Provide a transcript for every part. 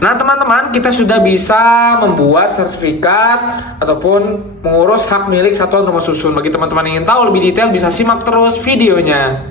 Nah teman-teman, kita sudah bisa membuat sertifikat ataupun mengurus hak milik satuan rumah susun. Bagi teman-teman yang ingin tahu lebih detail, bisa simak terus videonya.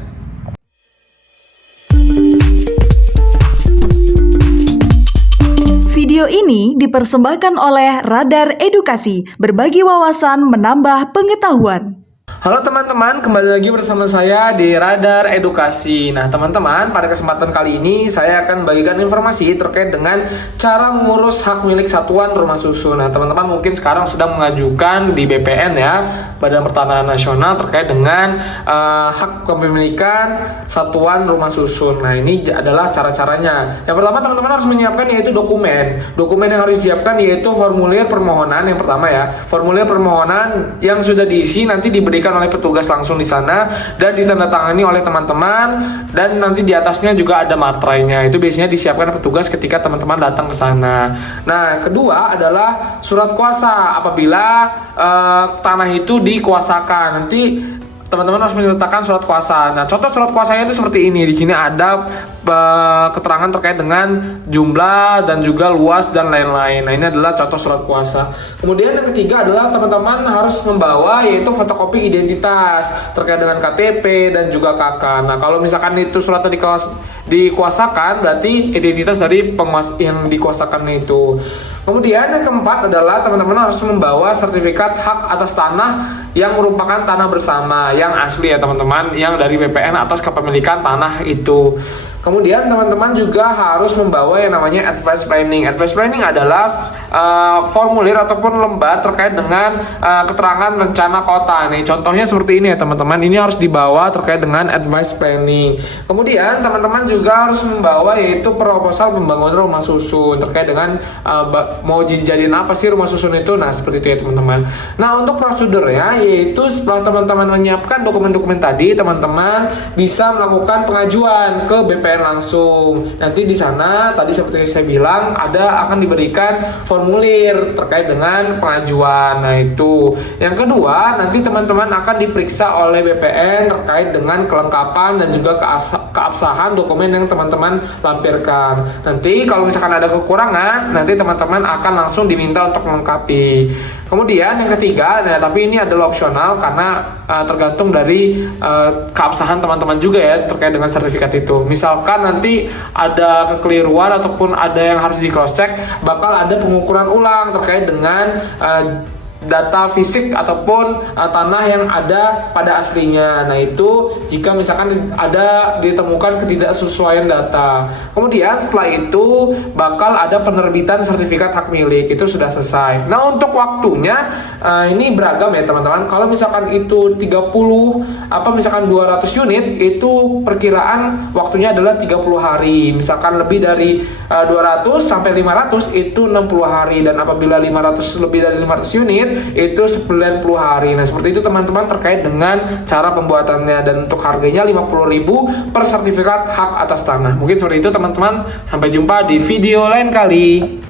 Video ini dipersembahkan oleh Radar Edukasi, berbagi wawasan menambah pengetahuan. Halo teman-teman, kembali lagi bersama saya di Radar Edukasi. Nah teman-teman, pada kesempatan kali ini saya akan bagikan informasi terkait dengan cara mengurus hak milik satuan rumah susun. Nah teman-teman mungkin sekarang sedang mengajukan di BPN ya, Badan Pertanahan Nasional, terkait dengan hak kepemilikan satuan rumah susun. Nah ini adalah cara-caranya. Yang pertama teman-teman harus menyiapkan yaitu dokumen. Dokumen yang harus disiapkan yaitu formulir permohonan yang pertama ya. Formulir permohonan yang sudah diisi nanti diberikan oleh petugas langsung di sana dan ditandatangani oleh teman-teman, dan nanti di atasnya juga ada materainya. Itu biasanya disiapkan petugas ketika teman-teman datang ke sana. Nah, kedua adalah surat kuasa apabila tanah itu dikuasakan. Nanti teman-teman harus menyertakan surat kuasa. Nah, contoh surat kuasanya itu seperti ini. Di sini ada keterangan terkait dengan jumlah dan juga luas dan lain-lain. Nah, ini adalah contoh surat kuasa. Kemudian yang ketiga adalah teman-teman harus membawa yaitu fotokopi identitas terkait dengan KTP dan juga KK. Nah, kalau misalkan itu suratnya dikuasakan, berarti identitas dari penguasa yang dikuasakan itu. Kemudian yang keempat adalah teman-teman harus membawa sertifikat hak atas tanah yang merupakan tanah bersama yang asli ya teman-teman, yang dari BPN atas kepemilikan tanah itu. Kemudian teman-teman juga harus membawa yang namanya advice planning. Advice planning adalah formulir ataupun lembar terkait dengan keterangan rencana kota. Nih contohnya seperti ini ya teman-teman. Ini harus dibawa terkait dengan advice planning. Kemudian teman-teman juga harus membawa yaitu proposal pembangunan rumah susun terkait dengan mau dijadiin apa sih rumah susun itu. Nah seperti itu ya teman-teman. Nah untuk prosedurnya yaitu setelah teman-teman menyiapkan dokumen-dokumen tadi, teman-teman bisa melakukan pengajuan ke BPN langsung. Nanti di sana tadi seperti saya bilang akan diberikan formulir terkait dengan pengajuan. Nah itu. Yang kedua, nanti teman-teman akan diperiksa oleh BPN terkait dengan kelengkapan dan juga keabsahan dokumen yang teman-teman lampirkan. Nanti kalau misalkan ada kekurangan, nanti teman-teman akan langsung diminta untuk melengkapi. Kemudian yang ketiga, nah tapi ini adalah opsional karena tergantung dari keabsahan teman-teman juga ya terkait dengan sertifikat itu. Misalkan nanti ada kekeliruan ataupun ada yang harus di cross check, bakal ada pengukuran ulang terkait dengan data fisik ataupun tanah yang ada pada aslinya. Nah itu jika misalkan ada ditemukan ketidaksesuaian data. Kemudian setelah itu bakal ada penerbitan sertifikat hak milik, itu sudah selesai. Nah untuk waktunya ini beragam ya teman-teman. Kalau misalkan itu misalkan 200 unit, itu perkiraan waktunya adalah 30 hari. Misalkan lebih dari 200 sampai 500 itu 60 hari, dan apabila 500 lebih dari 500 unit itu 90 hari. Nah seperti itu teman-teman terkait dengan cara pembuatannya, dan untuk harganya 50.000 per sertifikat hak atas tanah. Mungkin seperti itu teman-teman, sampai jumpa di video lain kali.